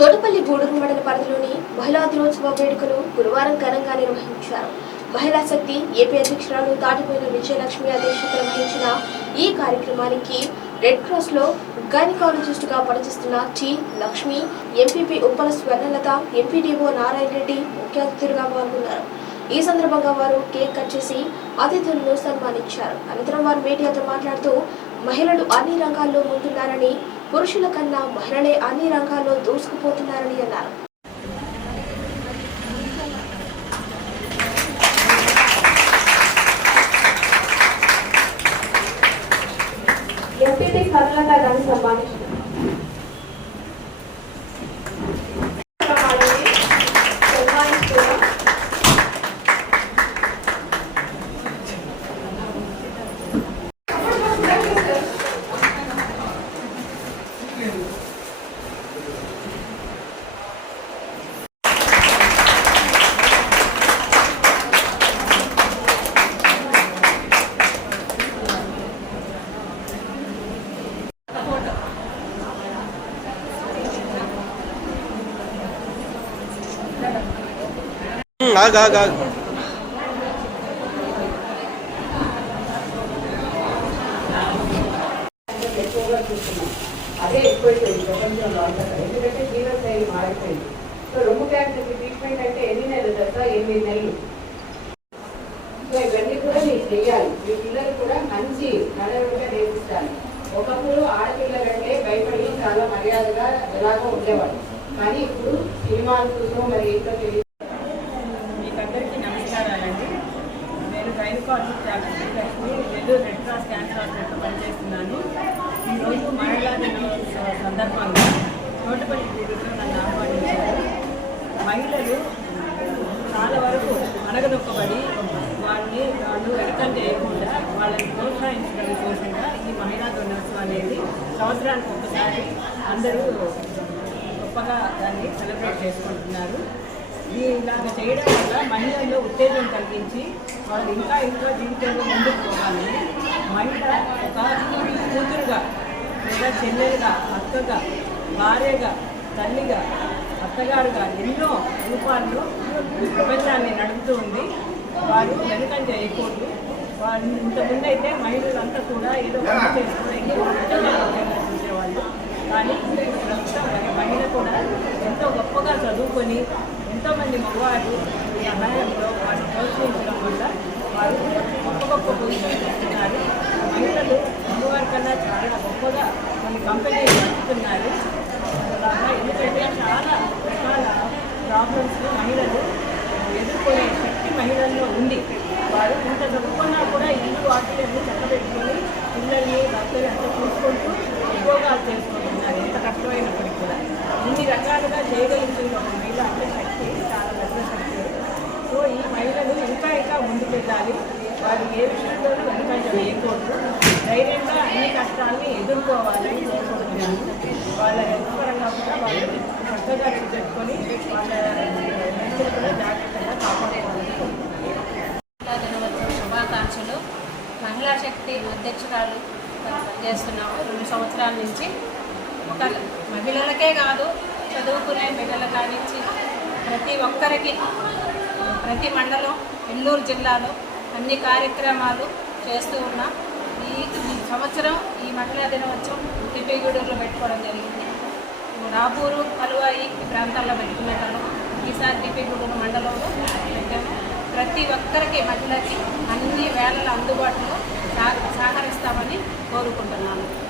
తోటపల్లి గూడూరు మండల పరిధిలోని మహిళా దినోత్సవ వేడుకలు గురువారం ఘనంగా నిర్వహించారు. మహిళా శక్తి ఏపీ అధ్యక్షురాలు దాటిపోయిన విజయలక్ష్మి అధ్యక్షతన వహించిన ఈ కార్యక్రమానికి రెడ్ క్రాస్లో గైనకాలజిస్ట్గా పనిచేస్తున్న T Lakshmi MPP Uppala Swarnalatha MPDO Narayana Reddy ముఖ్య అతిథులుగా పాల్గొన్నారు. ఈ సందర్భంగా వారు కేక్ కట్ చేసి అతిథులను సన్మానించారు. అనంతరం వారు మీడియాతో మాట్లాడుతూ మహిళలు అన్ని రంగాల్లో ముందున్నారని పురుషుల కన్నా మహిళలే అన్ని రంగాల్లో దూసుకుపోతున్నారని అన్నారు. ఎంపీటీ సరళత గారిని సన్మానిస్తున్నారు ఆగు ఆగు అదే ఎక్కువైపోయింది. ప్రపంచంలో అంతా ఎందుకంటే జీవనశైలి మారిపోయింది. సో రొమ్ము క్యాన్సర్కి ట్రీట్మెంట్ అంటే ఎన్ని నెలలు తెలుసా? ఎనిమిది నెలలు. సో ఇవన్నీ కూడా మీరు చెయ్యాలి. మీ పిల్లలు కూడా మంచి నడవడిగా నేర్పిస్తాను ఒకప్పుడు ఆడపిల్లలంటే భయపడి చాలా మర్యాదగా ఎలాగో ఉండేవాడు కానీ ఇప్పుడు సినిమాలు చూసో మరి ఏంటో తెలియదు మీకందరికీ నమస్కారాలండి. నేను gynaecologist doctor Srilakshmi red cross cancer హాస్పిటల్లో పనిచేస్తున్నాను. ఈరోజు మహిళా దినోత్సవ సందర్భంగా తోటపల్లి గుడిలో నన్ను ఆహ్వానించారు. మహిళలు చాలా వరకు అనగదొక్కబడి వాళ్ళని వాళ్ళు వెనకం చేయకుండా వాళ్ళని ప్రోత్సహించడం కోసంగా ఈ మహిళా దినోత్సవం అనేది సంవత్సరానికి ఒకసారి అందరూ గొప్పగా దాన్ని సెలబ్రేట్ చేసుకుంటున్నారు. ఇలాగ చేయడం వల్ల మహిళల్లో ఉత్తేజం కలిగించి వాళ్ళు ఇంకా ఇంకా జీవితంలో ముందుకు పోవాలని మహిళ ఒక కూతురుగా లేదా చెల్లెలుగా అక్కగా భార్యగా తల్లిగా అత్తగారుగా ఎన్నో రూపాల్లో ప్రపంచాన్ని నడుపుతూ ఉంది. వారు వెనుకం చేయకూడదు వారు ఇంతకుముందు అయితే మహిళలంతా కూడా ఏదో పని చేసుకుని ఇంట్లో చూసేవాళ్ళు. కానీ ప్రస్తుతం మహిళ చదువుకొని ఎంతోమంది మగవారు ఈ సహాయంలో వారిని ప్రోత్సహించడం వల్ల వారు గొప్ప గొప్ప పొజిషన్ ఇస్తున్నారు మహిళలు మగవారి కన్నా చాలా గొప్పగా కొన్ని కంపెనీలు నడుపుతున్నారు. ఎందుకంటే చాలా రకాల ప్రాబ్లమ్స్ మహిళలు ఎదుర్కొనే శక్తి మహిళల్లో ఉంది. వారు ఇంత చదువుకున్నా కూడా ఇల్లు వాటిని చక్కబెట్టుకొని పిల్లల్ని భర్తలు అంతా చూసుకుంటూ ఉద్యోగాలు చేసుకుంటున్నారు. ఎంత కష్టమైనప్పటికీ కూడా. ఇన్ని రకాలుగా చేయగలిగిన ఒక మహిళ అంటే శక్తి చాలా పెద్ద శక్తి సో ఈ మహిళలు ఇంకా ఇంకా ఉండాలి వారు ఏ విషయంలోనూ వెనుకంజ వేయకూడదు ధైర్యంగా అన్ని కష్టాలని ఎదుర్కోవాలని కోరుకుంటున్నాను. వాళ్ళ హెల్త్ పరంగా కూడా వాళ్ళు చక్కగా పెట్టుకొని వాళ్ళ హెల్త్ కూడా జాగ్రత్తగా కాపాడుకోవాలని దినోత్సవ శుభాకాంక్షలు. మహిళా శక్తి అధ్యక్షురాలు చేస్తున్నాము. రెండు సంవత్సరాల నుంచి ఒక మహిళలకే కాదు చదువుకునే బిడ్డల కానించి ప్రతి ఒక్కరికి ప్రతి మండలం ఎన్నూరు జిల్లాలో అన్ని కార్యక్రమాలు చేస్తూ ఉన్నాం ఈ సంవత్సరం ఈ మహిళా దినోత్సవం తిప్పిగూడూరులో పెట్టుకోవడం జరిగింది. రాపూరు కలువాయి ఈ ప్రాంతాల్లో పెట్టుకునేటప్పుడు ఈసారి తిప్పిగూడూరు మండలంలో పెట్టాము. ప్రతి ఒక్కరికి మహిళకి అన్ని వేళల అందుబాటులో సహ- సహకరిస్తామని కోరుకుంటున్నాను.